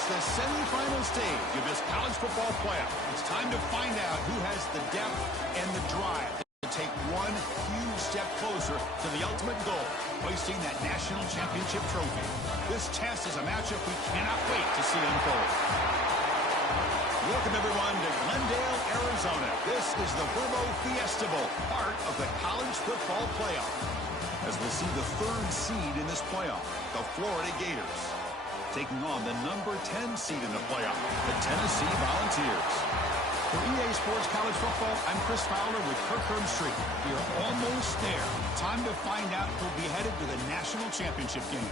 It's the semifinal stage of this college football playoff. It's time to find out who has the depth and the drive to take one huge step closer to the ultimate goal, hoisting that national championship trophy. This test is a matchup we cannot wait to see unfold. Welcome, everyone, to Glendale, Arizona. This is the Verbo Fiesta Bowl, part of the college football playoff. As we'll see the third seed in this playoff, the Florida Gators, taking on the number 10 seed in the playoff, the Tennessee Volunteers. For EA Sports College Football, I'm Chris Fowler with Kirk Herbstreit. We are almost there. Time to find out who'll be headed to the national championship game.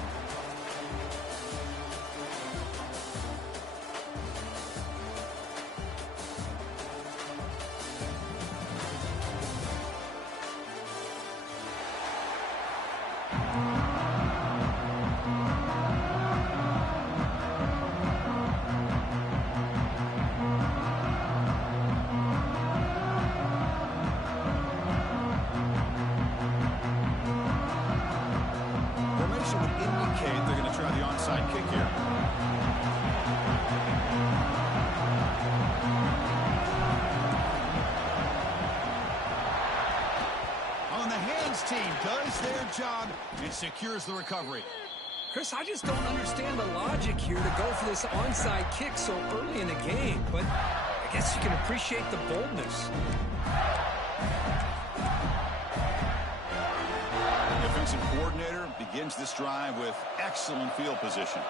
Team does their job and secures the recovery. Chris, I just don't understand the logic here to go for this onside kick so early in the game, but I guess you can appreciate the boldness. The defensive coordinator begins this drive with excellent field position.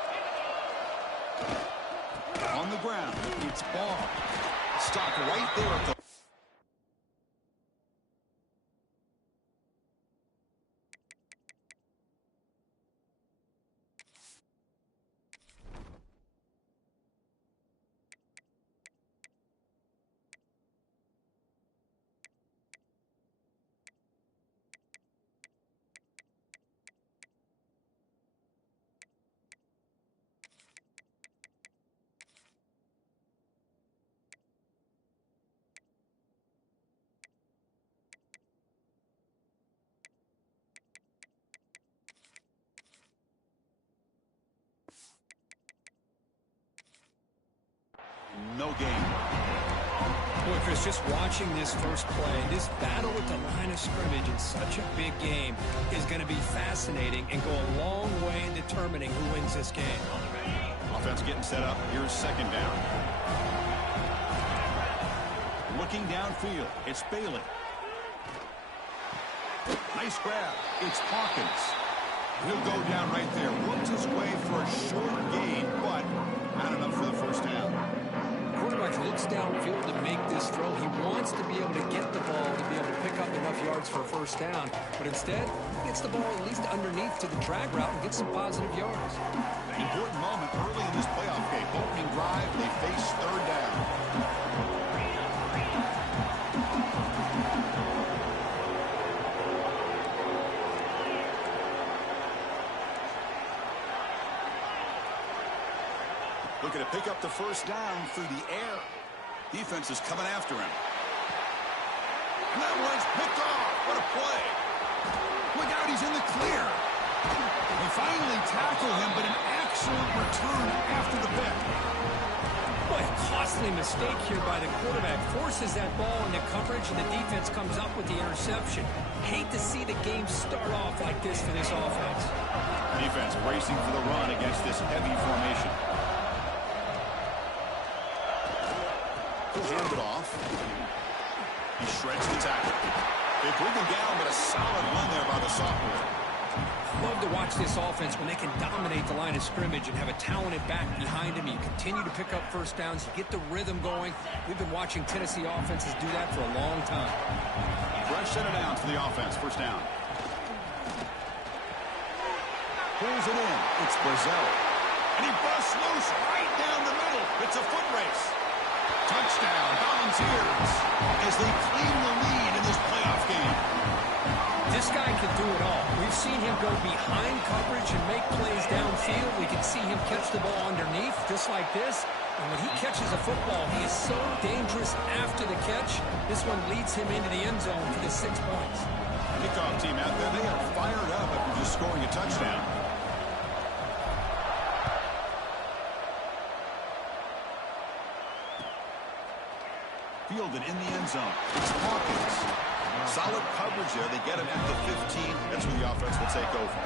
On the ground, it's ball. Stopped right there at the no game. Boy, Chris, just watching this first play, this battle with the line of scrimmage in such a big game is going to be fascinating and go a long way in determining who wins this game. Offense getting set up. Here's second down. Looking downfield. It's Bailey. Nice grab. It's Hawkins. He'll go down right there. Works his way for a short gain, but not enough for the first down. Quarterback looks downfield to make this throw. He wants to be able to get the ball to be able to pick up enough yards for a first down, but instead, he gets the ball at least underneath to the drag route and gets some positive yards. An important moment early in this playoff game. Opening drive, they face third down. Looking to pick up the first down through the air. Defense is coming after him. And that one's picked off. What a play. Look out, he's in the clear. They finally tackle him, but an excellent return after the pick. Boy, a costly mistake here by the quarterback. Forces that ball into coverage, and the defense comes up with the interception. Hate to see the game start off like this for this offense. Defense bracing for the run against this heavy formation. Hand it off. He shreds the tackle. They bring him down, but a solid run there by the sophomore. Love to watch this offense when they can dominate the line of scrimmage and have a talented back behind him. You continue to pick up first downs. You get the rhythm going. We've been watching Tennessee offenses do that for a long time. Fresh set of downs for the offense. First down. Pulls it in. It's Brazil. And he busts loose right down the middle. It's a foot race. Touchdown, Volunteers, as they claim the lead in this playoff game. This guy can do it all. We've seen him go behind coverage and make plays downfield. We can see him catch the ball underneath, just like this. And when he catches a football, he is so dangerous after the catch. This one leads him into the end zone for the 6 points. Kickoff team out there, they are fired up after just scoring a touchdown. Fielded in the end zone. It's Hawkins. Solid coverage there. They get him at the 15. That's where the offense will take over.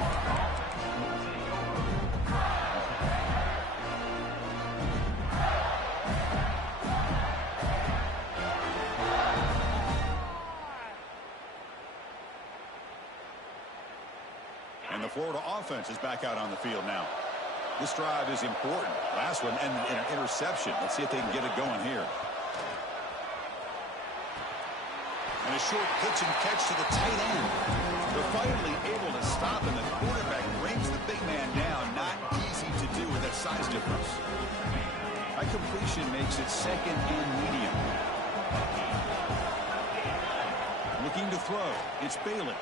And the Florida offense is back out on the field now. This drive is important. Last one ended in an interception. Let's see if they can get it going here. And a short pitch and catch to the tight end. They're finally able to stop, and the quarterback brings the big man down. Not easy to do with that size difference. That completion makes it second and medium. Looking to throw. It's Bailey.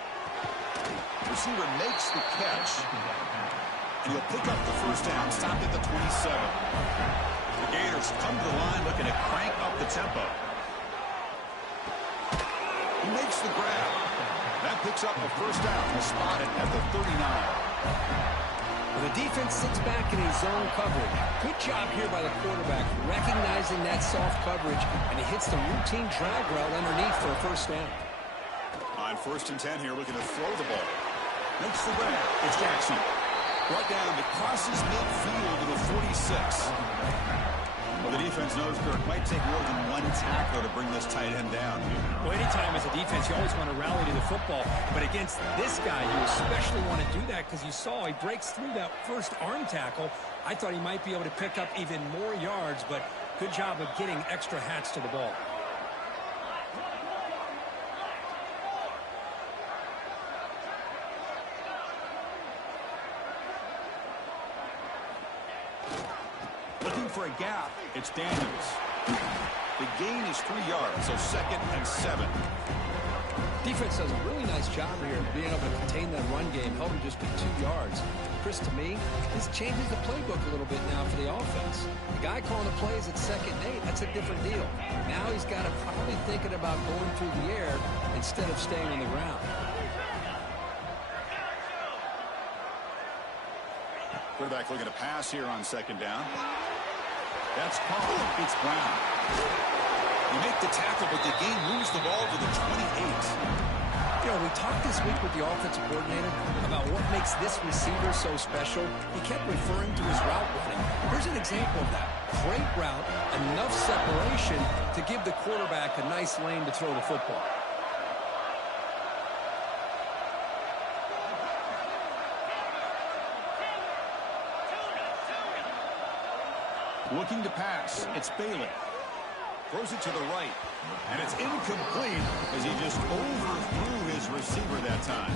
Receiver makes the catch. And he'll pick up the first down. Stopped at the 27. The Gators come to the line looking to crank up the tempo. He makes the grab. That picks up a first down. He's spotted at the 39. Well, the defense sits back in a zone coverage. Good job here by the quarterback, recognizing that soft coverage, and he hits the routine drag route underneath for a first down. On 1st and 10 here, looking to throw the ball. Makes the grab. It's Jackson. Brought down. It crosses midfield to the 46. Well, the defense knows Kirk might take more than one tackler to bring this tight end down. Well, anytime as a defense, you always want to rally to the football. But against this guy, you especially want to do that because you saw he breaks through that first arm tackle. I thought he might be able to pick up even more yards, but good job of getting extra hats to the ball. For a gap, it's Daniels. The gain is 3 yards, so 2nd and 7. Defense does a really nice job here of being able to contain that run game, help him just get 2 yards. Chris, to me, this changes the playbook a little bit now for the offense. The guy calling the plays at 2nd and 8, that's a different deal. Now he's got to probably thinking about going through the air instead of staying on the ground. Quarterback looking to pass here on 2nd down. That's called. It's Brown. You make the tackle, but the game moves the ball to the 28. You know, we talked this week with the offensive coordinator about what makes this receiver so special. He kept referring to his route running. Here's an example of that. Great route, enough separation to give the quarterback a nice lane to throw the football. Looking to pass. It's Bailey. Throws it to the right. And it's incomplete as he just overthrew his receiver that time.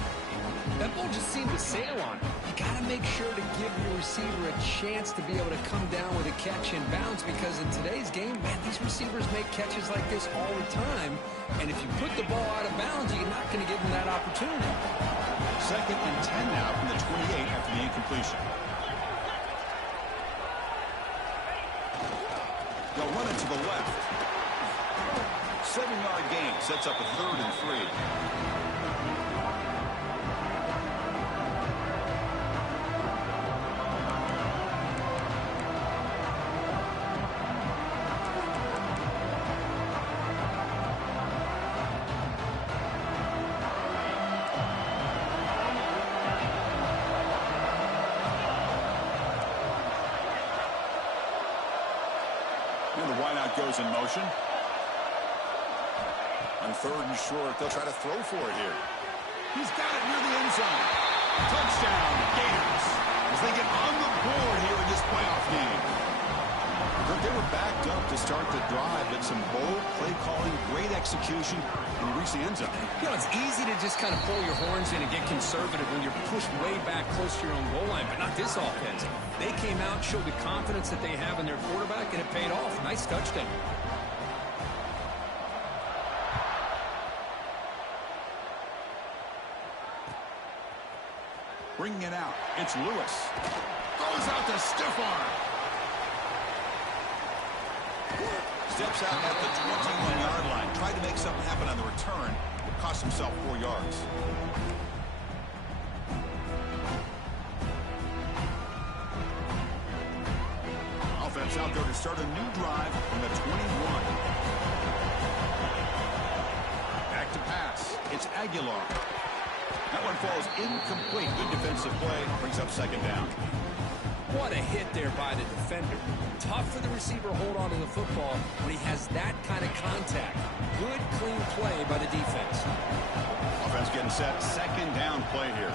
That ball just seemed to sail on him. You got to make sure to give your receiver a chance to be able to come down with a catch and bounce, because in today's game, man, these receivers make catches like this all the time. And if you put the ball out of bounds, you're not going to give them that opportunity. 2nd and 10 now from the 28 after the incompletion. They'll run it to the left. 7-yard gain sets up a 3rd and 3. And the wideout goes in motion. On 3rd and short, they'll try to throw for it here. He's got it near the end zone. Touchdown, Gators, as they get on the board here in this playoff game. They were backed up to start the drive, but some bold play calling, great execution, and he reached the end zone. You know, it's easy to just kind of pull your horns in and get conservative when you're pushed way back close to your own goal line, but not this offense. They came out, showed the confidence that they have in their quarterback, and it paid off. Nice touchdown. Bringing it out, it's Lewis. Throws out the stiff arm. Steps out at the 21-yard line. Tried to make something happen on the return. Cost himself 4 yards. Offense out there to start a new drive from the 21. Back to pass. It's Aguilar. That one falls incomplete. Good defensive play. Brings up second down. What a hit there by the defender. Tough for the receiver to hold on to the football when he has that kind of contact. Good, clean play by the defense. Offense getting set. Second down play here.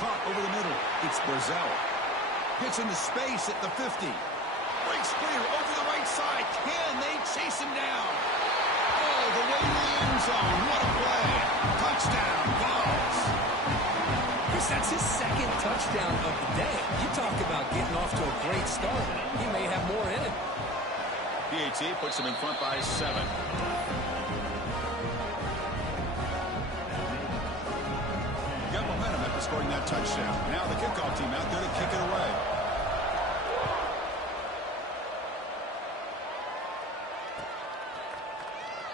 Caught over the middle. It's Brazil. Gets into space at the 50. Breaks clear over the right side. Can they chase him down? Oh, the way to the end zone. What a play. Touchdown, Vols. Chris, that's his second touchdown of the day. You talk about getting off to a great start. He may have more in it. PAT puts him in front by 7. Got momentum after scoring that touchdown. Now the kickoff team out there to kick it away.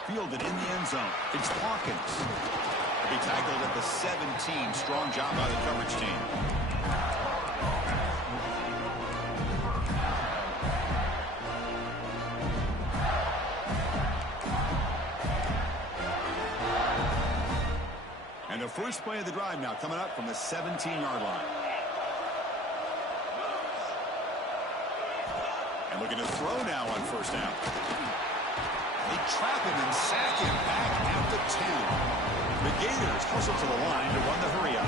Fielded in the end zone. It's Hawkins. He'll be tackled at the 17. Strong job by the coverage team. And the first play of the drive now coming up from the 17-yard line. And looking to throw now on first down. They trap him and sack him back at the 10. The Gators hustle to the line to run the hurry up.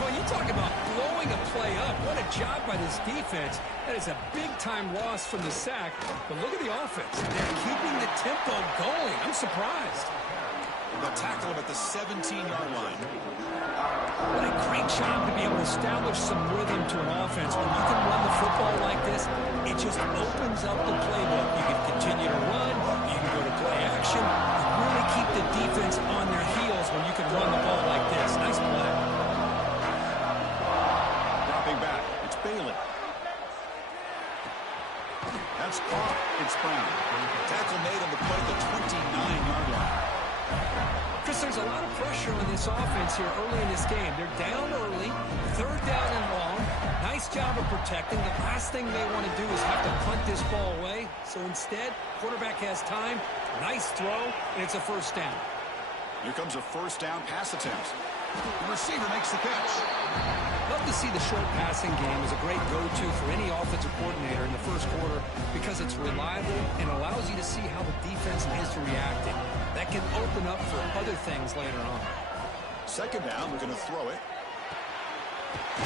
Well, you talk about blowing a play up. What a job by this defense. That is a big-time loss from the sack. But look at the offense. They're keeping the tempo going. I'm surprised. They'll tackle him at the 17-yard line. What a great job to be able to establish some rhythm to an offense. When you can run the football like this, it just opens up the playbook. You can continue to run. You can go to play action. You really keep the defense on their heels when you can run the ball like this. Nice play. Dropping back. It's Bailey. That's caught. It's Brown. Tackle made on the play at the 29-yard line. Chris, there's a lot of pressure on this offense here early in this game. They're down early, third down and long. Nice job of protecting. The last thing they want to do is have to punt this ball away. So instead, quarterback has time, nice throw, and it's a first down. Here comes a first down pass attempt. The receiver makes the catch. Love to see the short passing game as a great go-to for any offensive coordinator in the first quarter because it's reliable and allows you to see how the defense is reacting. That can open up for other things later on. Second down, we're going to throw it.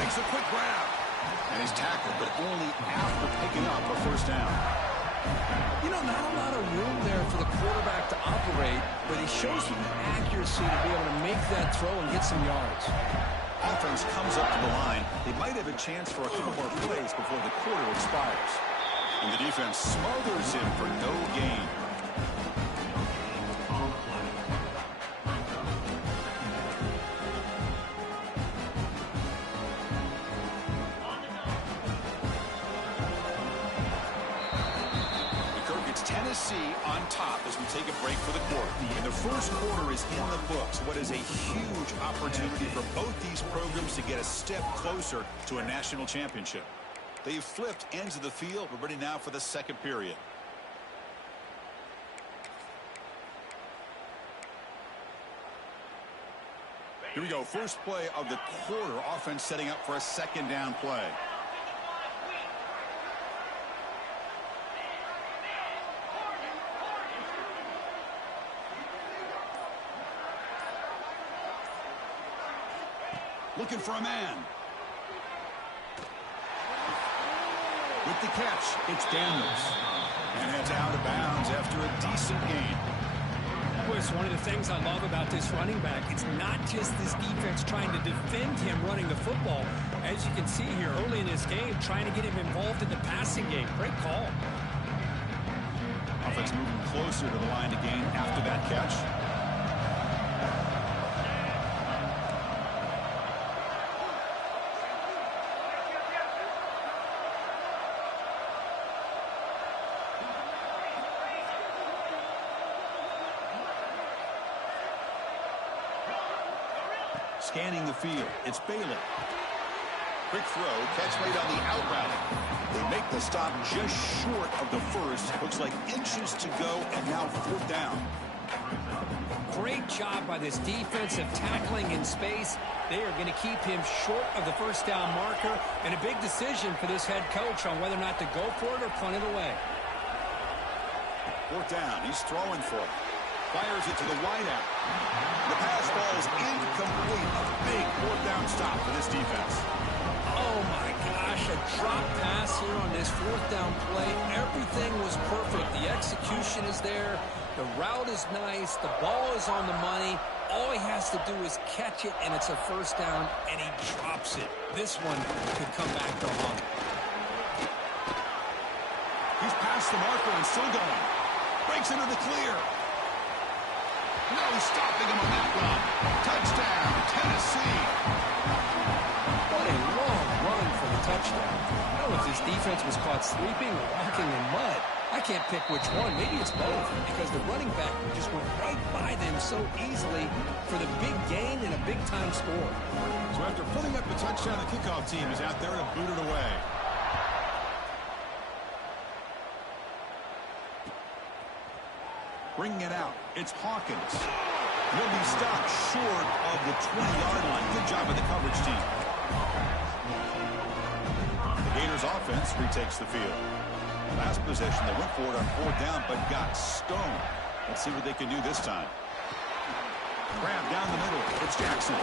Makes a quick grab. And he's tackled, but only after picking up a first down. You know, not a lot of room there for the quarterback to operate, but he shows you the accuracy to be able to make that throw and get some yards. Offense comes up to the line. They might have a chance for a couple more plays before the quarter expires. And the defense smothers him for no gain. Tennessee on top as we take a break for the quarter. And the first quarter is in the books. What is a huge opportunity for both these programs to get a step closer to a national championship. They've flipped ends of the field. We're ready now for the second period. Here we go. First play of the quarter. Offense setting up for a second down play. Looking for a man. With the catch, it's Daniels. And it's out of bounds after a decent gain. It's one of the things I love about this running back. It's not just this defense trying to defend him running the football. As you can see here early in this game, trying to get him involved in the passing game. Great call. Offense moving closer to the line to gain after that catch. Scanning the field, it's Bailey. Quick throw, catch made on the out route. They make the stop just short of the first. Looks like inches to go, and now 4th down. Great job by this defensive tackling in space. They are going to keep him short of the 1st down marker, and a big decision for this head coach on whether or not to go for it or punt it away. 4th down, he's throwing for it. Fires it to the wideout. The pass falls incomplete. A big 4th down stop for this defense. Oh my gosh, a drop pass here on this 4th down play. Everything was perfect. The execution is there. The route is nice. The ball is on the money. All he has to do is catch it, and it's a 1st down, and he drops it. This one could come back to haunt him. He's past the marker and still going. Breaks into the clear. No stopping him on that run. Touchdown, Tennessee. What a long run for the touchdown. I don't know if this defense was caught sleeping or walking in mud. I can't pick which one. Maybe it's both, because the running back just went right by them so easily for the big gain and a big-time score. So after putting up a touchdown, the kickoff team is out there to boot it away. Bringing it out, it's Hawkins. He'll be stopped short of the 20-yard line. Good job by the coverage team. The Gators offense retakes the field. Last possession, they went for it on 4th down, but got stoned. Let's see what they can do this time. Grab down the middle. It's Jackson.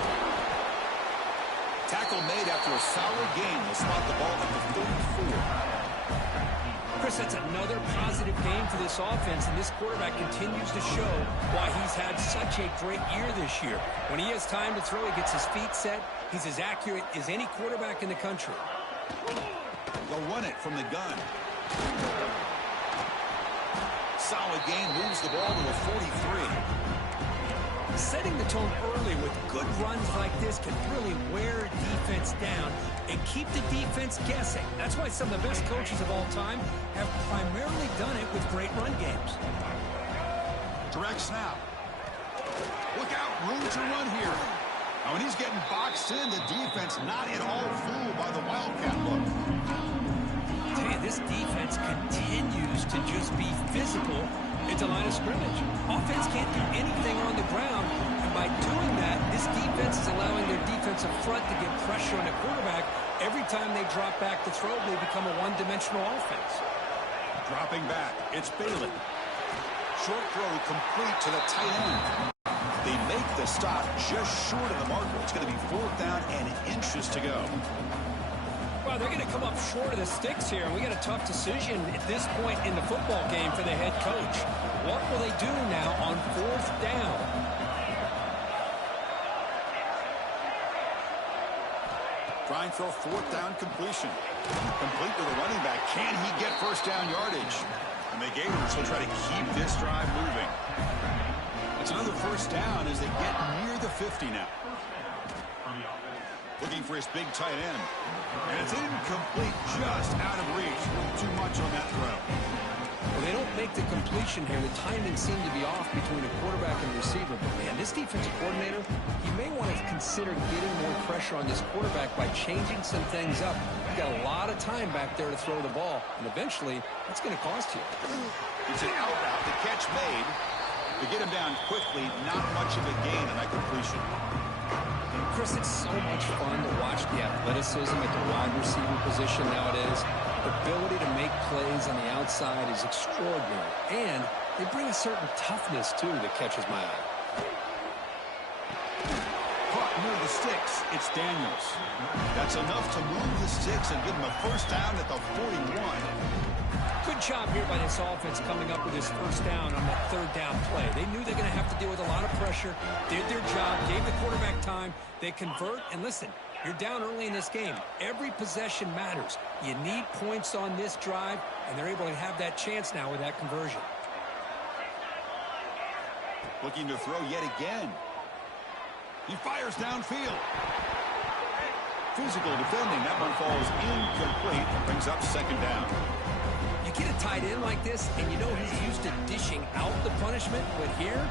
Tackle made after a solid gain. They'll spot the ball at the 34. Chris, that's another positive game for this offense, and this quarterback continues to show why he's had such a great year this year. When he has time to throw, he gets his feet set. He's as accurate as any quarterback in the country. They'll run it from the gun. Solid gain, moves the ball to a 43. Setting the tone early with good runs like this can really wear a defense down and keep the defense guessing. That's why some of the best coaches of all time have primarily done it with great run games. Direct snap. Look out, room to run here. Now when he's getting boxed in, the defense not at all fooled by the Wildcat look. This defense continues to just be physical into line of scrimmage. Offense can't do anything on the ground, and by doing that, this defense is allowing their defensive front to get pressure on the quarterback. Every time they drop back to throw, they become a one-dimensional offense. Dropping back, it's Bailey. Short throw complete to the tight end. They make the stop just short of the marker. It's going to be 4th down and inches to go. Well, they're going to come up short of the sticks here, and we got a tough decision at this point in the football game for the head coach. What will they do now on 4th down? Trying for a 4th down completion. Complete to the running back. Can he get 1st down yardage? And the Gators will try to keep this drive moving. It's another 1st down as they get near the 50 now. Looking for his big tight end. And it's incomplete, just out of reach. Too much on that throw. Well, they don't make the completion here. The timing seemed to be off between a quarterback and receiver. But, man, this defensive coordinator, he may want to consider getting more pressure on this quarterback by changing some things up. You've got a lot of time back there to throw the ball, and eventually that's going to cost you. It's an out route. The catch made. To get him down quickly, not much of a gain on that completion. Chris, it's so much fun to watch the athleticism at the wide receiver position nowadays. The ability to make plays on the outside is extraordinary, and they bring a certain toughness, too, that catches my eye. Caught near the sticks, it's Daniels. That's enough to move the sticks and give him a 1st down at the 41. Good job here by this offense coming up with his 1st down on that 3rd down play. They knew they're going to have to deal with a lot of pressure, did their job, gave the quarterback time. They convert, and listen, you're down early in this game. Every possession matters. You need points on this drive, and they're able to have that chance now with that conversion. Looking to throw yet again. He fires downfield. Physical defending. That one falls incomplete. Brings up 2nd down. You get a tight end like this, and you know he's used to dishing out the punishment, but here,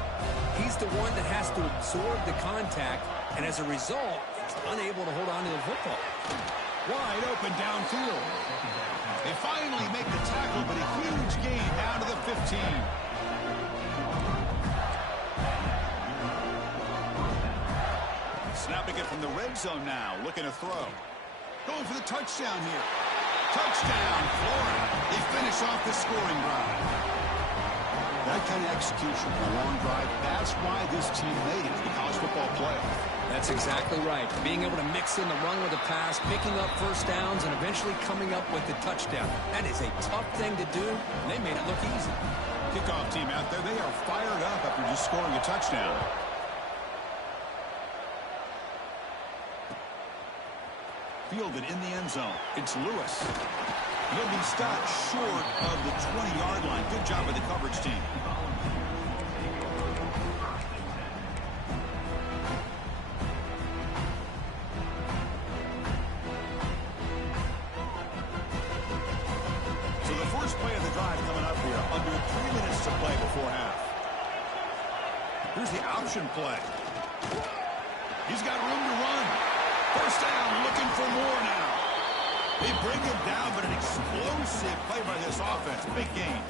he's the one that has to absorb the contact, and as a result, he's unable to hold on to the football. Wide open downfield. They finally make the tackle, but a huge gain down to the 15. Snapping it from the red zone now, looking to throw. Going for the touchdown here. Touchdown, Florida. They finish off the scoring drive. That kind of execution on a long drive, that's why this team made it to the college football playoff. That's exactly right. Being able to mix in the run with the pass, picking up first downs, and eventually coming up with the touchdown. That is a tough thing to do, and they made it look easy. Kickoff team out there, they are fired up after just scoring a touchdown. Fielded in the end zone. It's Lewis. He'll be stopped short of the 20-yard line. Good job by the coverage team. So the first play of the drive coming up here. Under 3 minutes to play before half. Here's the option play. He's got room to run. First down, looking for more now. They bring him down, but an explosive play by this offense. Big gain.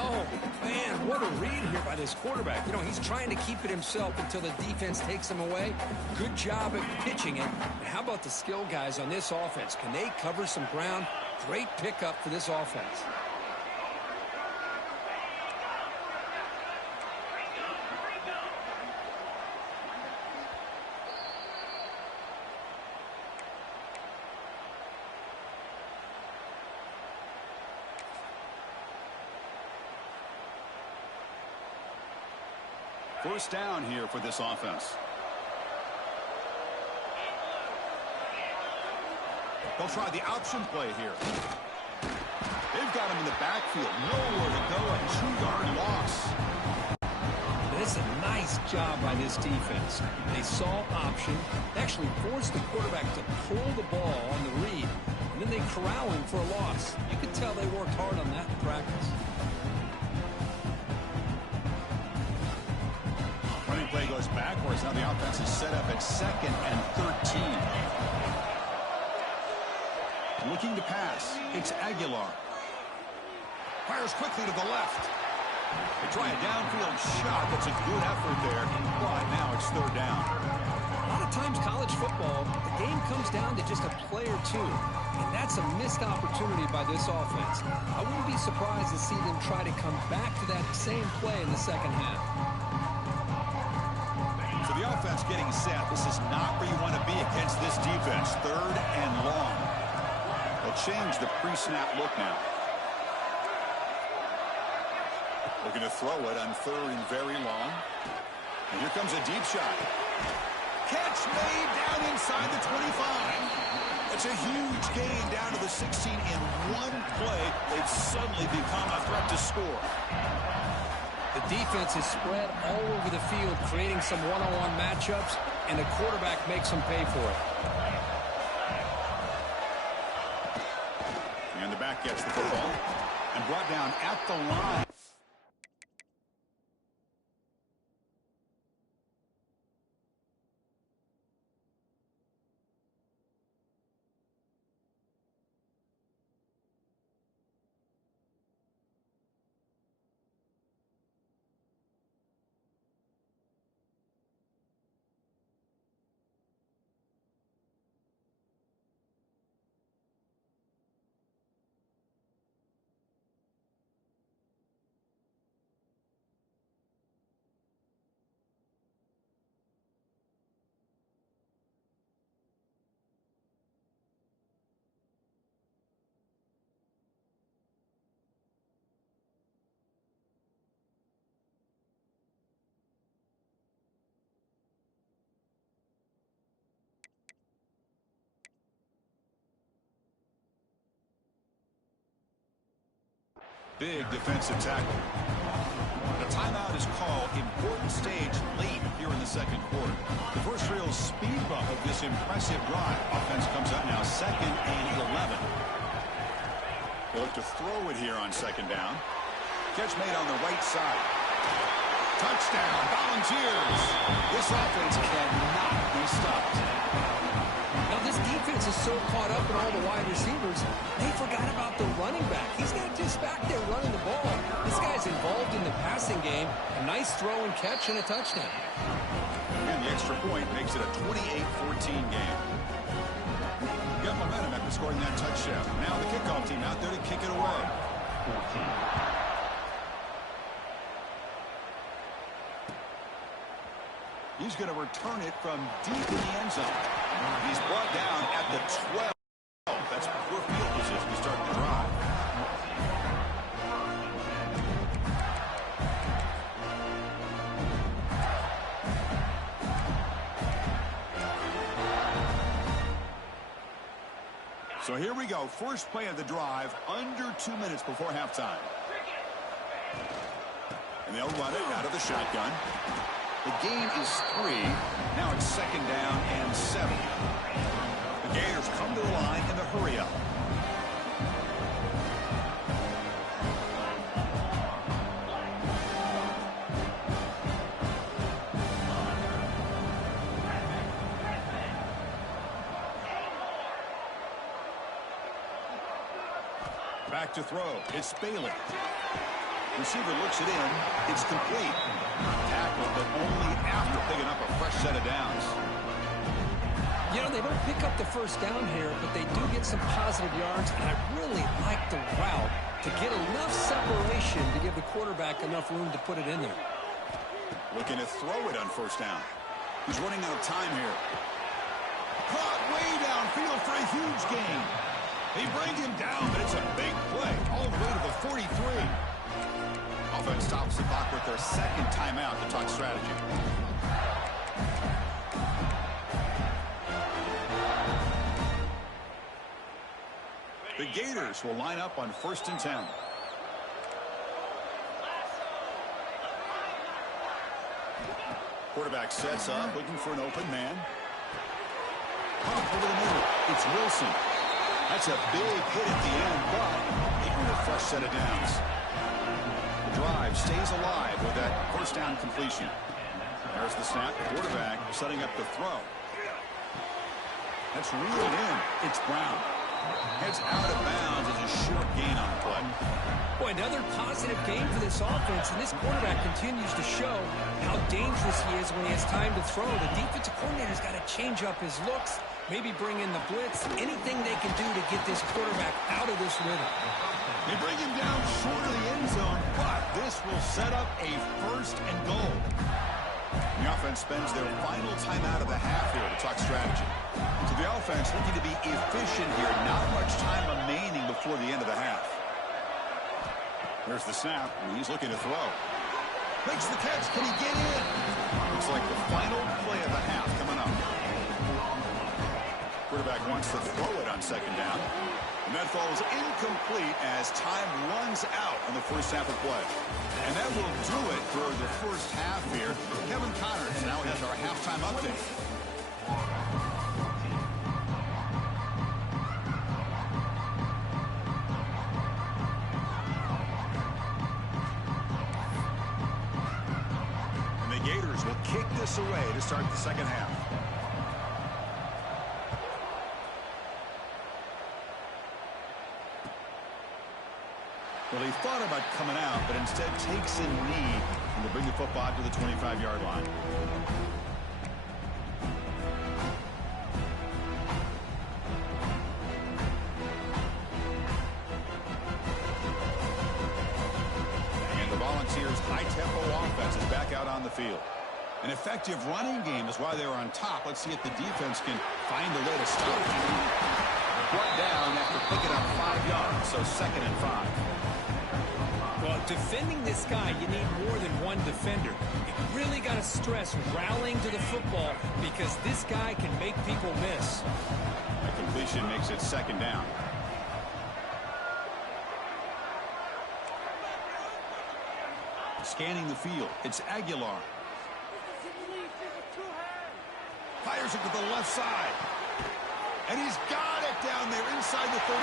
Oh, man, what a read here by this quarterback. You know, he's trying to keep it himself until the defense takes him away. Good job at pitching it. And how about the skill guys on this offense? Can they cover some ground? Great pickup for this offense. First down here for this offense. They'll try the option play here. They've got him in the backfield. Nowhere to go. A 2-yard loss. It's a nice job by this defense. They saw option, actually forced the quarterback to pull the ball on the read, and then they corral him for a loss. You could tell they worked hard on that in practice. Running play goes backwards. Now the offense is set up at 2nd and 13. Looking to pass. It's Aguilar. Fires quickly to the left. They try a downfield shot. That's a good effort there. But now it's 3rd down. A lot of times college football, the game comes down to just a play or two. And that's a missed opportunity by this offense. I wouldn't be surprised to see them try to come back to that same play in the second half. So the offense getting set. This is not where you want to be against this defense. 3rd and long. They'll change the pre-snap look now. Looking to throw it on 3rd and very long. And here comes a deep shot. Catch made down inside the 25. It's a huge gain down to the 16 in one play. They've suddenly become a threat to score. The defense is spread all over the field, creating some one-on-one matchups, and the quarterback makes them pay for it. And the back gets the football and brought down at the line. Big defensive tackle. The timeout is called. Important stage late here in the second quarter. The first real speed bump of this impressive drive. Offense comes up now 2nd and 11. They look to throw it here on 2nd down. Catch made on the right side. Touchdown, Volunteers. This offense cannot be stopped. Now this defense defense is so caught up in all the wide receivers, they forgot about the running back. He's not just back there running the ball. This guy's involved in the passing game. A nice throw and catch and a touchdown. And the extra point makes it a 28-14 game. Got momentum after scoring that touchdown. Now the kickoff team out there to kick it away. 14. He's going to return it from deep in the end zone. He's brought down at the 12. That's poor field position to start the drive. So here we go. First play of the drive, under 2 minutes before halftime. And they'll run it out of the shotgun. The game is 3. Now it's 2nd down and 7. The Gators come to the line in the hurry-up. Back to throw. It's Bailey. Receiver looks it in. It's complete. Tackle, but only after picking up a fresh set of downs. You know, they don't pick up the first down here, but they do get some positive yards, and I really like the route to get enough separation to give the quarterback enough room to put it in there. Looking to throw it on first down. He's running out of time here. Caught way downfield for a huge gain. They bring him down, but it's a big play all the way to the 43. Offense stops the clock with their 2nd timeout to talk strategy. The Gators will line up on 1st and 10. Quarterback sets up, looking for an open man. Pump over the middle. It's Wilson. That's a big hit at the end, but they earn a fresh set of downs. The drive stays alive with that first down completion. There's the snap. Quarterback setting up the throw. That's reeled in. It's Brown. Heads out of bounds as a short gain on the play. Boy, another positive game for this offense, and this quarterback continues to show how dangerous he is when he has time to throw. The defensive coordinator's got to change up his looks, maybe bring in the blitz, anything they can do to get this quarterback out of this rhythm. They bring him down short of the end zone, but this will set up a 1st and goal. The offense spends their final timeout of the half here to talk strategy. So the offense looking to be efficient here. Not much time remaining before the end of the half. There's the snap. He's looking to throw. Makes the catch. Can he get in? Looks like the final play of the half coming up. Quarterback wants to throw it on 2nd down. And that falls incomplete as time runs out in the first half of play. And that will do it for the first half here. Kevin Connors now has our halftime update. And the Gators will kick this away to start the 2nd half. Well, he thought about coming out, but instead takes a knee and will bring the football to the 25-yard line. And the Volunteers' high-tempo offense is back out on the field. An effective running game is why they're on top. Let's see if the defense can find a way to stop it. Brought down after picking up 5 yards, so 2nd and 5. Well, defending this guy, you need more than one defender. You really got to stress rallying to the football because this guy can make people miss. That completion makes it 2nd down. Scanning the field, it's Aguilar. Fires it to the left side. And he's got it down there inside the 35.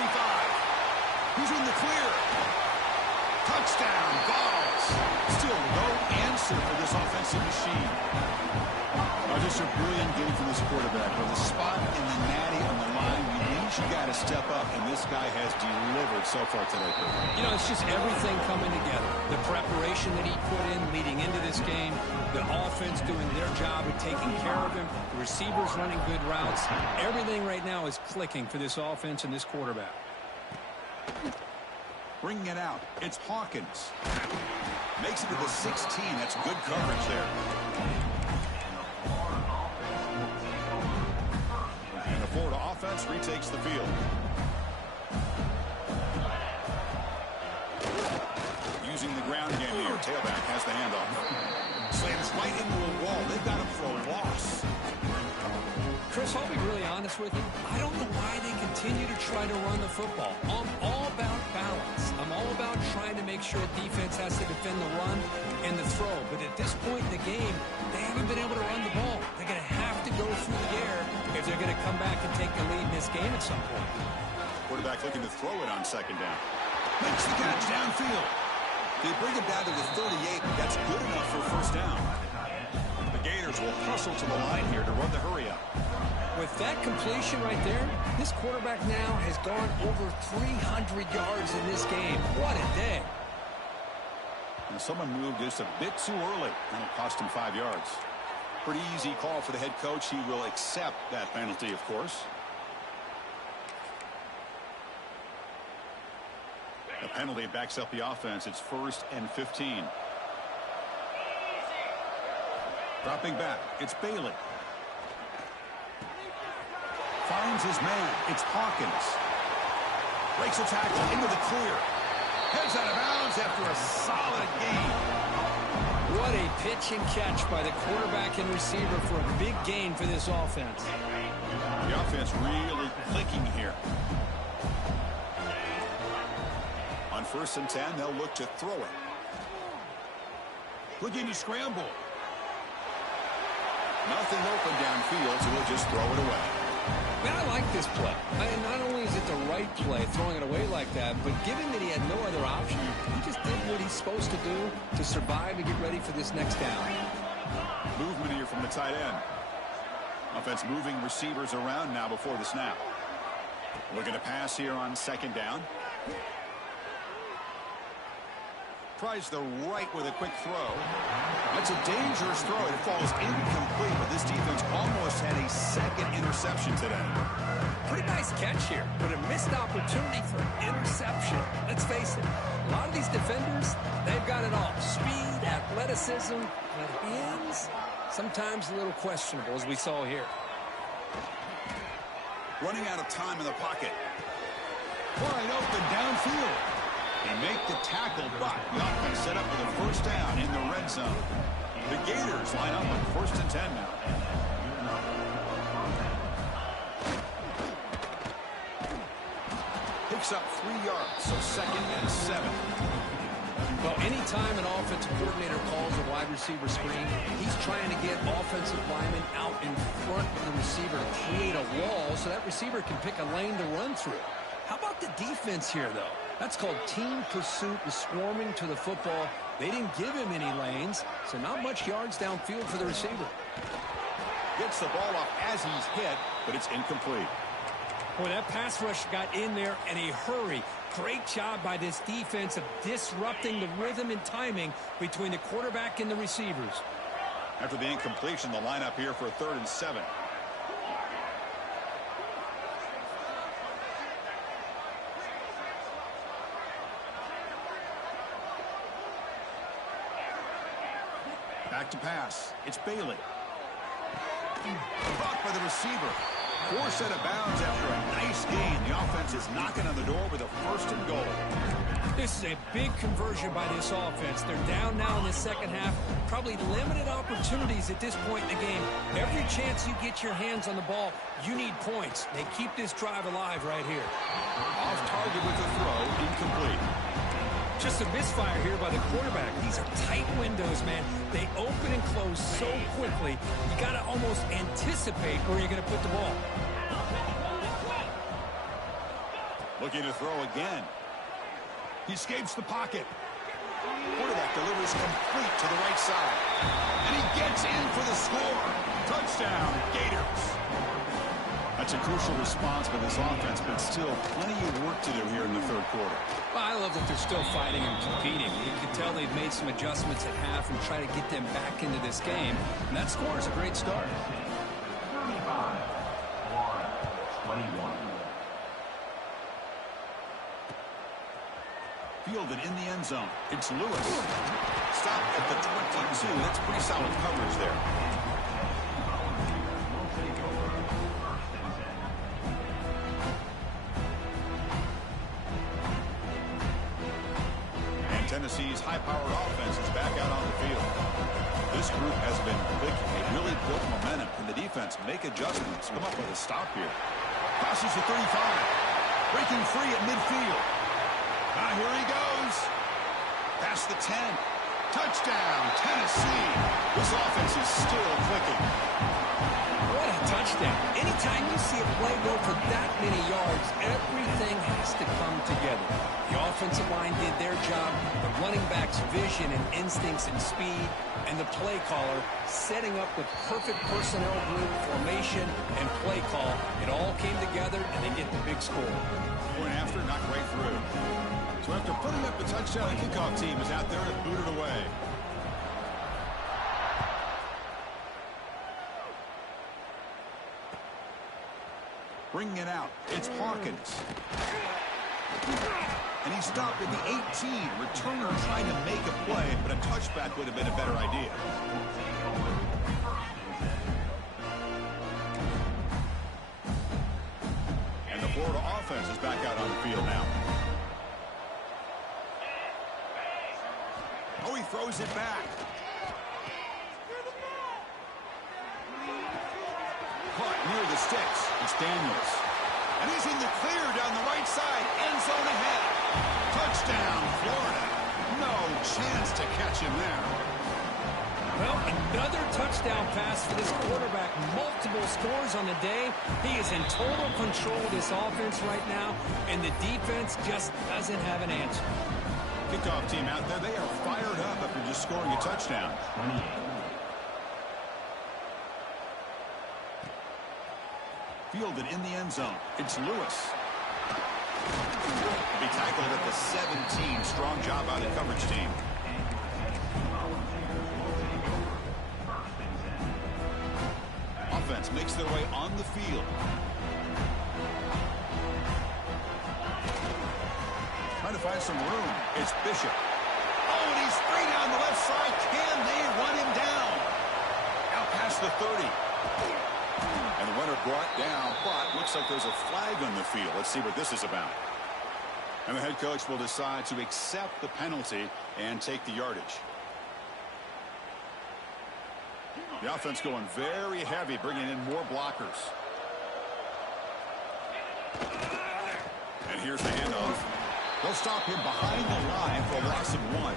He's in the clear. Touchdown, Vols. Still no answer for this offensive machine. Just a brilliant game for this quarterback. With a spot in the natty on the line, you got to step up, and this guy has delivered so far today. You know, it's just everything coming together. The preparation that he put in leading into this game, the offense doing their job of taking care of him, the receivers running good routes. Everything right now is clicking for this offense and this quarterback. Bringing it out, it's Hawkins. Makes it to the 16. That's good coverage there. And the Florida offense retakes the field. Using the ground game here. Tailback has the handoff. Slams right into a wall. They've got him for a loss. Chris, I'll be really honest with you. I don't know why they continue to try to run the football. I'm all about balance. I'm all about trying to make sure defense has to defend the run and the throw. But at this point in the game, they haven't been able to run the ball. They're going to have to go through the air if they're going to come back and take the lead in this game at some point. Quarterback looking to throw it on second down. Makes the catch downfield. They bring it down to the 38. That's good enough for a first down. The Gators will hustle to the line here to run the hurry up. With that completion right there, this quarterback now has gone over 300 yards in this game. What a day. And someone moved just a bit too early. That'll cost him 5 yards. Pretty easy call for the head coach. He will accept that penalty, of course. The penalty backs up the offense. It's 1st and 15. Dropping back, it's Bailey. Finds his man. It's Hawkins. Breaks a tackle into the clear. Heads out of bounds after a solid gain. What a pitch and catch by the quarterback and receiver for a big gain for this offense. The offense really clicking here. On 1st and 10, they'll look to throw it. Looking to scramble. Nothing open downfield, so he'll just throw it away. Man, I like this play. Not only is it the right play, throwing it away like that, but given that he had no other option, he just did what he's supposed to do to survive and get ready for this next down. Movement here from the tight end. Offense moving receivers around now before the snap. Looking to pass here on second down. Tries the right with a quick throw. That's a dangerous throw. It falls incomplete, but this defense almost had a second interception today. Pretty nice catch here, but a missed opportunity for interception. Let's face it, a lot of these defenders, they've got it all. Speed, athleticism, but hands, sometimes a little questionable, as we saw here. Running out of time in the pocket. Wide open downfield. They make the tackle, but the offense set up for the first down in the red zone. The Gators line up on 1st and 10 now. Picks up 3 yards, so 2nd and 7. Well, anytime an offensive coordinator calls a wide receiver screen, he's trying to get offensive linemen out in front of the receiver to create a wall so that receiver can pick a lane to run through. How about the defense here, though? That's called team pursuit and swarming to the football. They didn't give him any lanes, so not much yards downfield for the receiver. Gets the ball off as he's hit, but it's incomplete. Boy, that pass rush got in there in a hurry. Great job by this defense of disrupting the rhythm and timing between the quarterback and the receivers. After the incompletion, the lineup here for 3rd and 7. Back to pass. It's Bailey. Blocked by the receiver. Forced out of bounds after a nice gain. The offense is knocking on the door with a 1st and goal. This is a big conversion by this offense. They're down now in the second half. Probably limited opportunities at this point in the game. Every chance you get your hands on the ball, you need points. They keep this drive alive right here. Off target with the throw. Incomplete. Just a misfire here by the quarterback. These are tight windows, man. They open and close so quickly. You got to almost anticipate where you're going to put the ball. Looking to throw again. He escapes the pocket. Quarterback delivers complete to the right side. And he gets in for the score. Touchdown, Gators. That's a crucial response by this offense, but still plenty of work to do here in the third quarter. Well, I love that they're still fighting and competing. You can tell they've made some adjustments at half and try to get them back into this game. And that score is a great start. 35, Florida, 21. Fielded in the end zone. It's Lewis. Stopped at the 22. That's pretty solid coverage there. And Tennessee's high-powered offense is back out on the field. This group has been clicking. They really built momentum, and the defense make adjustments. Come up with a stop here. Passes to 35. Breaking free at midfield. Here he goes. Past the 10. Touchdown, Tennessee. This offense is still clicking. What a touchdown. Anytime you see a play go for that many yards, everything has to come together. The offensive line did their job, the running back's vision and instincts and speed, and the play caller setting up the perfect personnel group, formation, and play call. It all came together, and they get the big score. Point after, knocked right through. So after putting up the touchdown, the kickoff team is out there to boot it away. Bringing it out, it's Hawkins. And he stopped at the 18. Returner trying to make a play, but a touchback would have been a better idea. And the Florida offense is back out on the field now. Oh, he throws it back. Caught near the sticks. It's Daniels. And he's in the clear down the right side. End zone ahead. Touchdown, Florida. No chance to catch him there. Well, another touchdown pass for this quarterback. Multiple scores on the day. He is in total control of this offense right now, and the defense just doesn't have an answer. Kickoff team out there, they are fired up after just scoring a touchdown. 28. Fielded in the end zone. It's Lewis. Be tackled at the 17. Strong job by the coverage team. Offense makes their way on the field. Trying to find some room. It's Bishop. Oh, and he's free down the left side. Can they run him down? Out past the 30. And the runner brought down, but looks like there's a flag on the field. Let's see what this is about. And the head coach will decide to accept the penalty and take the yardage. The offense going very heavy, bringing in more blockers. And here's the handoff. They'll stop him behind the line for a loss of 1.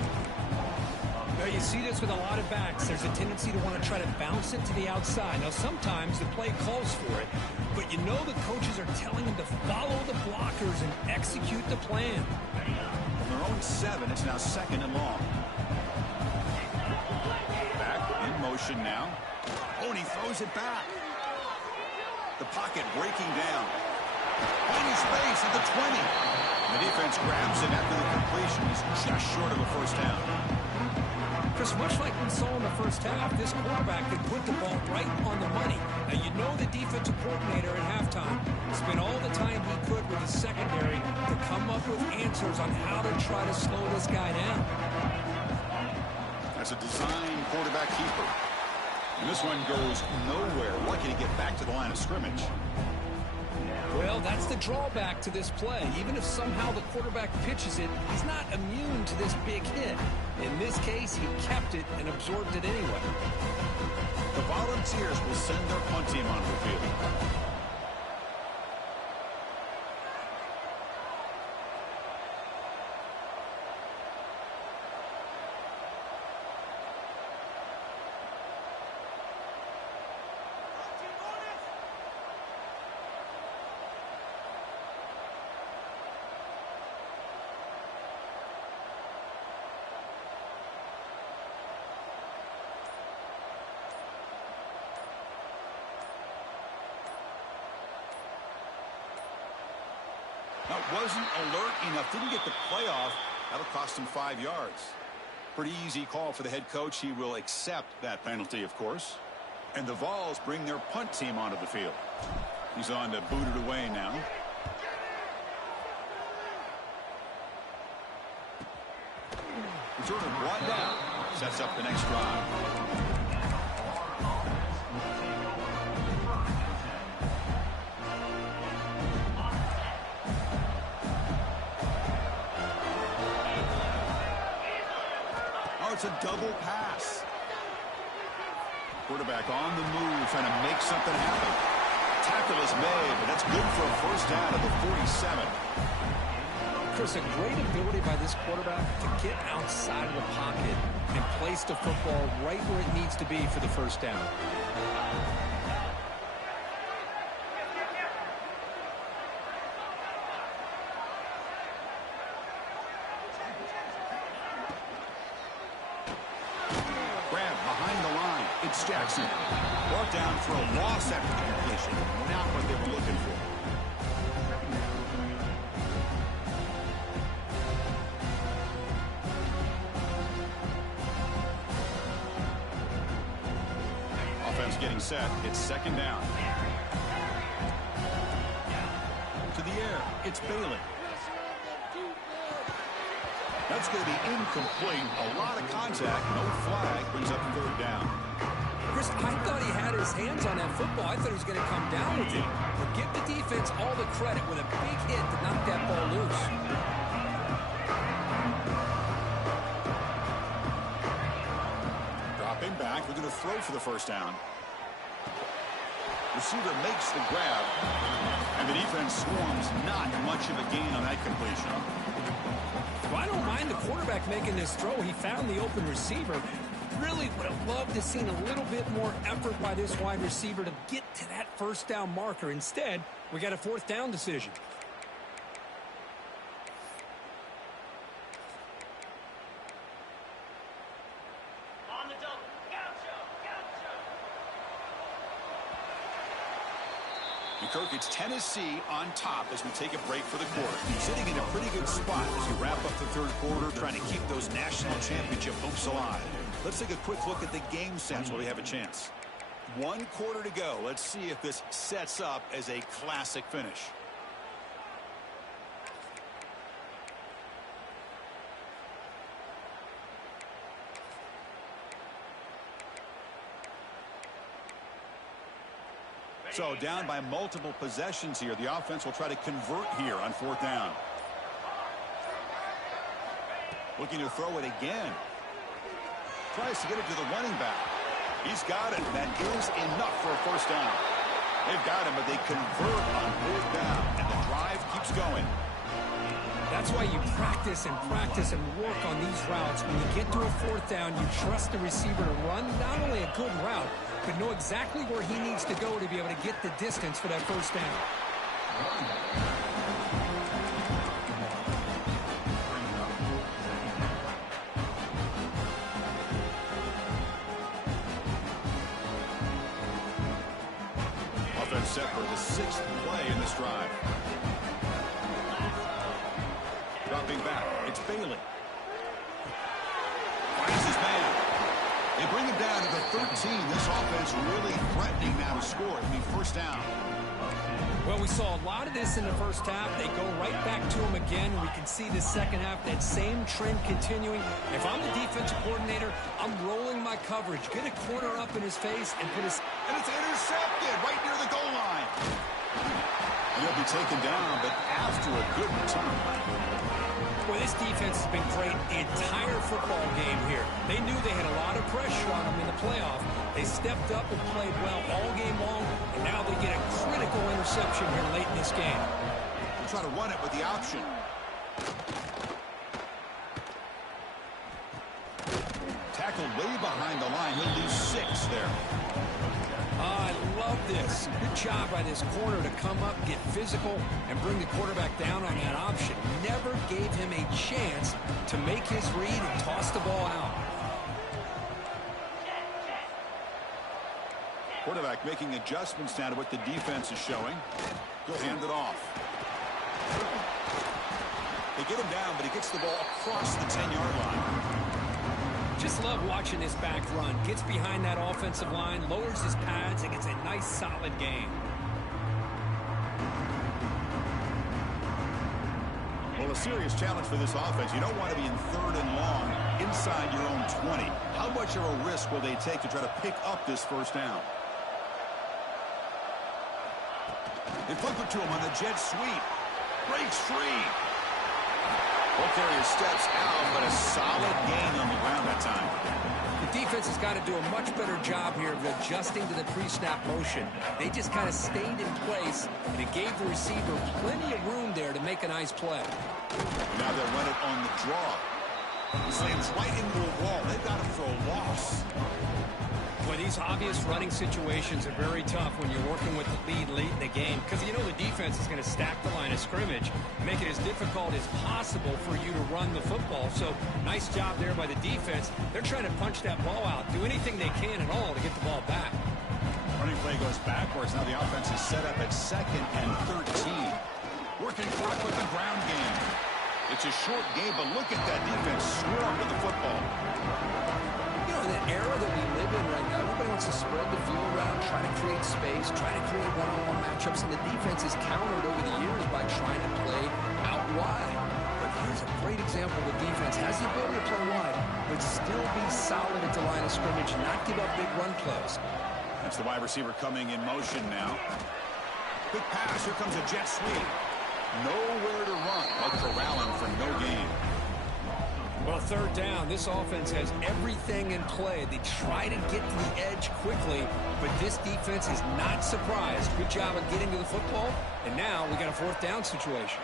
Now, you see this with a lot of backs. There's a tendency to want to try to bounce it to the outside. Now, sometimes the play calls for it, but you know the coaches are telling them to follow the blockers and execute the plan. From their own 7, it's now 2nd and long. Back in motion now. Oh, and he throws it back. The pocket breaking down. Finding space at the 20. The defense grabs it after the completion. He's just short of a first down. Chris, much like we saw in the first half, this quarterback could put the ball right on the money. Now, you know the defensive coordinator at halftime spent all the time he could with his secondary to come up with answers on how to try to slow this guy down. That's a design quarterback keeper. And this one goes nowhere. Lucky to get back to the line of scrimmage. Well, that's the drawback to this play. Even if somehow the quarterback pitches it, he's not immune to this big hit. In this case, he kept it and absorbed it anyway. The Volunteers will send their punt team onto the field. wasn't alert enough, didn't get the playoff. That'll cost him 5 yards. Pretty easy call for the head coach. He will accept that penalty, of course. And the Vols bring their punt team onto the field. He's on to boot it away now. Returner brought down. Sets up the next drive. Oh, it's a double pass. Quarterback on the move, trying to make something happen. Tackle is made, but that's good for a first down at the 47. Chris, a great ability by this quarterback to get outside of the pocket and place the football right where it needs to be for the first down. Grab behind the line. It's Jackson. Brought down for a loss after the completion. Not what they were looking for. Offense getting set. It's second down. To the air. It's Bailey. That's going to be incomplete. A lot of contact. No flag. Brings up third down. Chris, I thought he had his hands on that football. I thought he was going to come down with it. But give the defense all the credit with a big hit to knock that ball loose. Dropping back. We're going to throw for the first down. Receiver makes the grab. And the defense swarms. Not much of a gain on that completion. Well, I don't mind the quarterback making this throw. He found the open receiver. Really would have loved to have seen a little bit more effort by this wide receiver to get to that first down marker. Instead, we got a fourth down decision. On the double. Gotcha. Kirk, it's Tennessee on top as we take a break for the quarter. He's sitting in a pretty good spot as we wrap up the third quarter, trying to keep those national championship hopes alive. Let's take a quick look at the game sense while we have a chance. 1 quarter to go. Let's see if this sets up as a classic finish. So down by multiple possessions here. The offense will try to convert here on fourth down. Looking to throw it again. Tries to get it to the running back. He's got it. That is enough for a first down. They've got him, but they convert on fourth down, and the drive keeps going. That's why you practice and work on these routes. When you get to a fourth down, you trust the receiver to run not only a good route, but know exactly where he needs to go to be able to get the distance for that first down. Offense set for the 6th play in this drive. Dropping back, it's Bailey. Finds his man. They bring him down to the 13. This offense really threatening now to score. It'll be first down. Well, we saw a lot of this in the first half. They go right back to him again. We can see the second half, that same trend continuing. If I'm the defensive coordinator, I'm rolling my coverage. Get a corner up in his face and put his... And it's intercepted right near the goal line. He'll be taken down, but after a good return. Boy, this defense has been great the entire football game here. They knew they had a lot of pressure on them in the playoff. They stepped up and played well all game long, and now they get a critical interception here late in this game. They'll try to run it with the option. Tackled way behind the line. He'll lose 6 there. I love this. Good job by this corner to come up, get physical, and bring the quarterback down on that option. Never gave him a chance to make his read and toss the ball out. Quarterback making adjustments now to what the defense is showing. He'll hand it off. They get him down, but he gets the ball across the 10-yard line. Just love watching this back run. Gets behind that offensive line, lowers his pads, and gets a nice, solid gain. Well, a serious challenge for this offense. You don't want to be in 3rd and long inside your own 20. How much of a risk will they take to try to pick up this first down? They flip it to him on the jet sweep. Breaks free. Ball carrier steps out, but a solid gain on the ground that time. The defense has got to do a much better job here of adjusting to the pre-snap motion. They just kind of stayed in place, and it gave the receiver plenty of room there to make a nice play. Now they'll run it on the draw. He slams right into a wall. They've got him for a loss. Well, these obvious running situations are very tough when you're working with the lead late in the game, because you know the defense is going to stack the line of scrimmage, make it as difficult as possible for you to run the football. So nice job there by the defense. They're trying to punch that ball out, do anything they can at all to get the ball back. Running play goes backwards. Now the offense is set up at 2nd and 13. Working clock with the ground game. It's a short game, but look at that defense swarm with the football. You know, in the era that we live in right now, everybody wants to spread the field around, try to create space, try to create one-on-one matchups, and the defense is countered over the years by trying to play out wide. But here's a great example. The defense has the ability to play wide, but still be solid at the line of scrimmage, not give up big run plays. That's the wide receiver coming in motion now. Quick pass. Here comes a jet sweep. Nowhere to run, but corralling for no gain. Well, 3rd down, this offense has everything in play. They try to get to the edge quickly, but this defense is not surprised. Good job of getting to the football, and now we got a 4th down situation.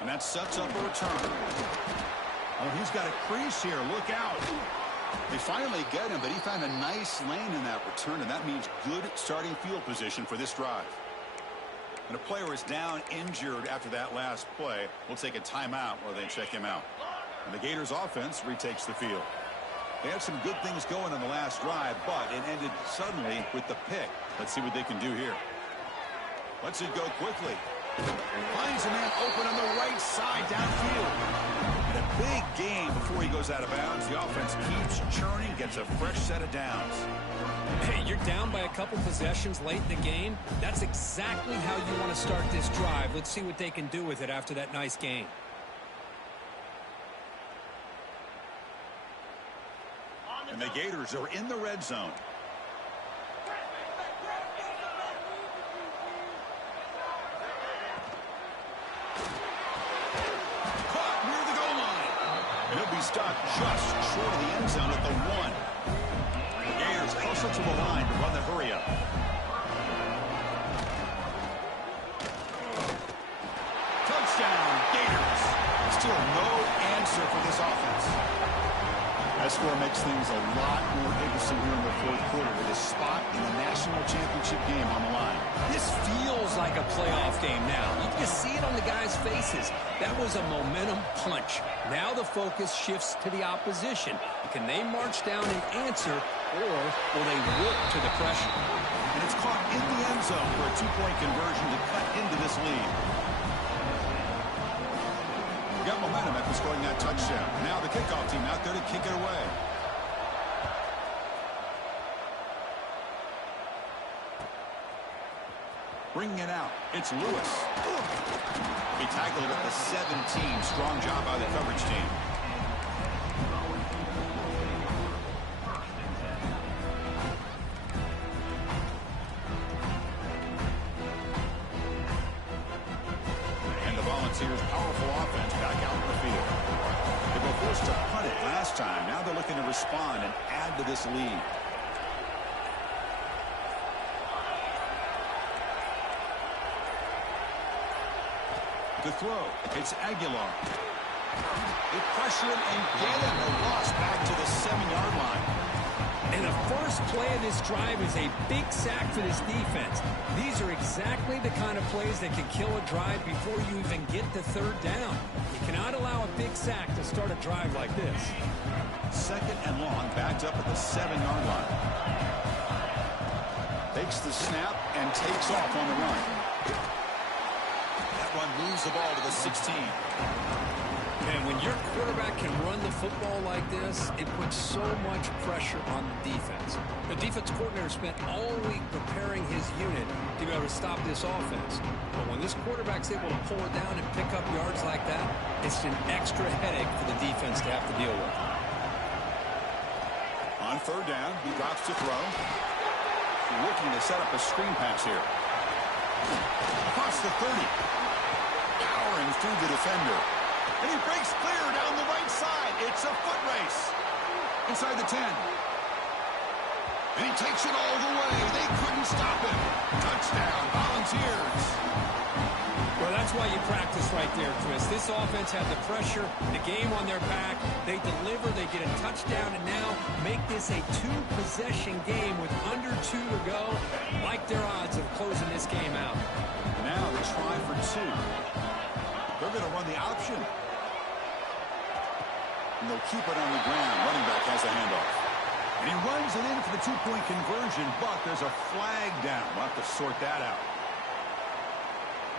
And that sets up a return. Oh, he's got a crease here. Look out. They finally get him, but he found a nice lane in that return, and that means good starting field position for this drive. And a player is down injured after that last play. We'll take a timeout while they check him out. And the Gators offense retakes the field. They had some good things going on the last drive, but it ended suddenly with the pick. Let's see what they can do here. Lets it go quickly. Finds a man open on the right side downfield. And a big gain before he goes out of bounds. The offense keeps churning, gets a fresh set of downs. Hey, you're down by a couple possessions late in the game. That's exactly how you want to start this drive. Let's see what they can do with it after that nice gain. And the Gators are in the red zone. Caught near the goal line. And he'll be stopped just short of the end zone at the 1. The Gators closer to the line to run the hurry up. Touchdown, Gators. Still no answer for this offense. That score makes things a lot more interesting here in the 4th quarter with a spot in the national championship game on the line. This feels like a playoff game now. You can see it on the guys' faces. That was a momentum punch. Now the focus shifts to the opposition. Can they march down and answer, or will they wilt to the pressure? And it's caught in the end zone for a 2-point conversion to cut into this lead. Got momentum after scoring that touchdown. Now the kickoff team out there to kick it away. Bringing it out. It's Lewis. He tackled at the 17. Strong job by the coverage team. Volunteers' powerful offense back out in the field. They were forced to punt it last time. Now they're looking to respond and add to this lead. The throw. It's Aguilar. They pressure him and get him. A loss back to the 7-yard line. And the first play of this drive is a big sack for this defense. These are exactly the kind of plays that can kill a drive before you even get to 3rd down. You cannot allow a big sack to start a drive like this. 2nd and long, backed up at the 7-yard line. Takes the snap and takes off on the run. moves the ball to the 16. And when your quarterback can run the football like this, it puts so much pressure on the defense. The defense coordinator spent all week preparing his unit to be able to stop this offense. But when this quarterback's able to pull it down and pick up yards like that, it's an extra headache for the defense to have to deal with. On third down, he drops to throw. Looking to set up a screen pass here. Across the 30. Powering through the defender. And he breaks clear down the right side. It's a foot race. Inside the 10. And he takes it all the way. They couldn't stop him. Touchdown, Volunteers. Well, that's why you practice right there, Chris. This offense had the pressure, the game on their back. They deliver, they get a touchdown, and now make this a two-possession game with under 2 to go. Like their odds of closing this game out. Now they try for 2. They're going to run the option. And they'll keep it on the ground. Running back has a handoff. And he runs it in for the 2-point conversion, but there's a flag down. We'll have to sort that out.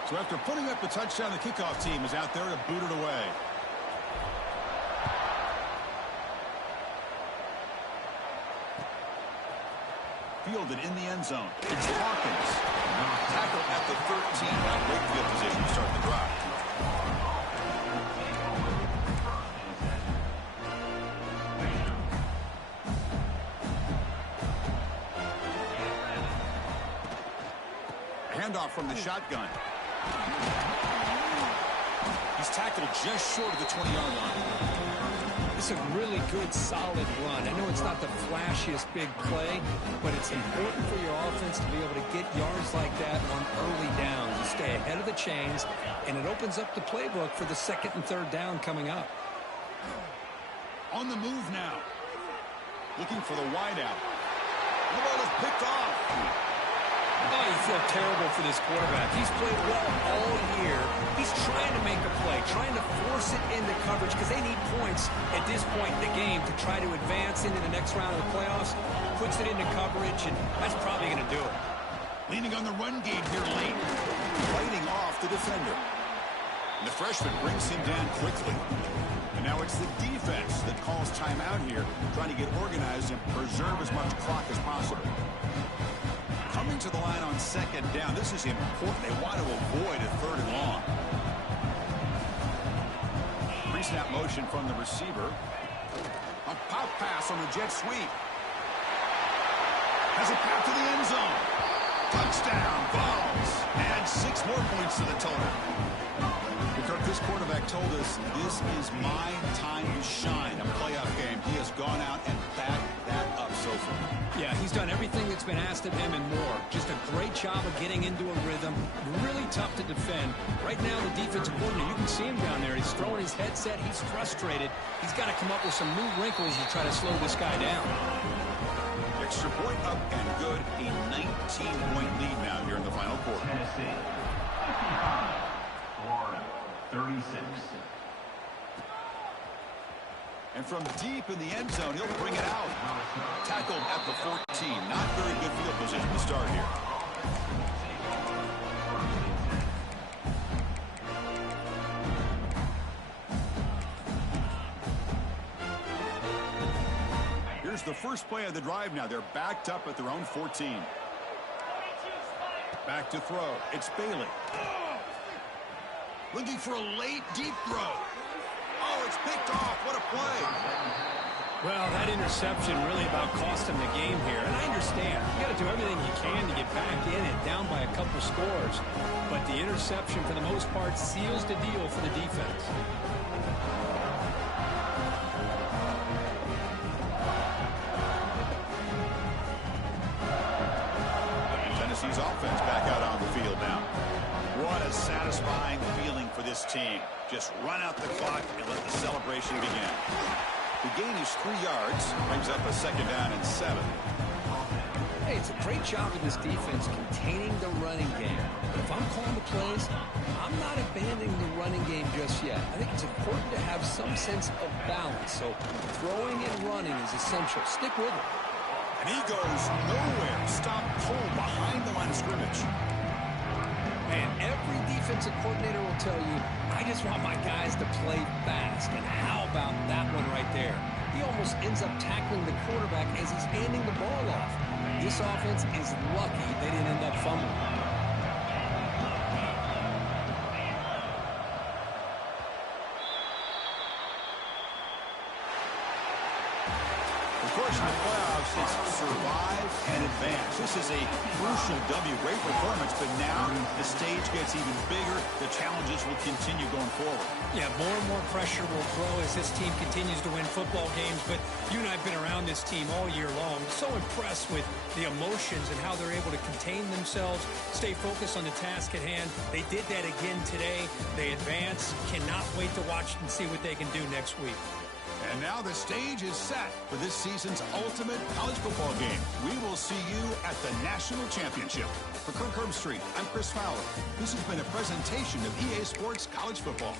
So after putting up the touchdown, the kickoff team is out there to boot it away. Fielded in the end zone. It's Hawkins. Tackle at the 13. Now great field position to start the drive. Handoff from the shotgun. He's tackled just short of the 20-yard line. It's a really good, solid run. I know it's not the flashiest big play, but it's important for your offense to be able to get yards like that on early downs. You stay ahead of the chains, and it opens up the playbook for the second and third down coming up. On the move now. Looking for the wideout. The ball is picked off. Oh, you feel terrible for this quarterback. He's played well all year. He's trying to make a play, trying to force it into coverage because they need points at this point in the game to try to advance into the next round of the playoffs. Puts it into coverage, and that's probably going to do it. Leaning on the run game here late. Fighting off the defender. And the freshman brings him down quickly. And now it's the defense that calls timeout here, trying to get organized and preserve as much clock as possible. Coming to the line on second down. This is important. They want to avoid a third and long. Pre-snap motion from the receiver. A pop pass on the jet sweep. Has a path to the end zone. Touchdown, Vols. Add 6 more points to the total. Because this quarterback told us this is my time to shine. A playoff game. He has gone out and backed that up so far. Yeah, he's done everything that's been asked of him and more. Just a great job of getting into a rhythm. Really tough to defend. Right now, the defensive coordinator, you can see him down there. He's throwing his headset. He's frustrated. He's got to come up with some new wrinkles to try to slow this guy down. Extra point up and good. A 19-point lead now here in the final quarter. Tennessee, 55. Florida, 36. And from deep in the end zone, he'll bring it out. Tackled at the 14. Not very good field position to start here. Here's the first play of the drive now. They're backed up at their own 14. Back to throw. It's Bailey. Looking for a late, deep throw. Oh, it's picked off. What a play. Well, that interception really about cost him the game here. And I understand. You got to do everything you can to get back in it, down by a couple scores. But the interception, for the most part, seals the deal for the defense. Tennessee's offense back out on the field now. What a satisfying feeling for this team. Just run out the clock and let the celebration begin. The gain is 3 yards, brings up a second down and 7. Hey, it's a great job of this defense containing the running game. But if I'm calling the plays, I'm not abandoning the running game just yet. I think it's important to have some sense of balance. So throwing and running is essential. Stick with it. And he goes nowhere. Stop pull behind the line of scrimmage. Man, every defensive coordinator will tell you, I just want my guys to play fast. And how about that one right there? He almost ends up tackling the quarterback as he's handing the ball off. This offense is lucky they didn't end up fumbling. Of course, in the playoffs, it's survive and advance. This is a crucial W. Great performance, but now the stage gets even bigger. The challenges will continue going forward. Yeah, more and more pressure will grow as this team continues to win football games, but you and I have been around this team all year long. So impressed with the emotions and how they're able to contain themselves, stay focused on the task at hand. They did that again today. They advance. Cannot wait to watch and see what they can do next week. And now the stage is set for this season's ultimate college football game. We will see you at the National Championship. For Kirk Herbstreit, I'm Chris Fowler. This has been a presentation of EA Sports College Football.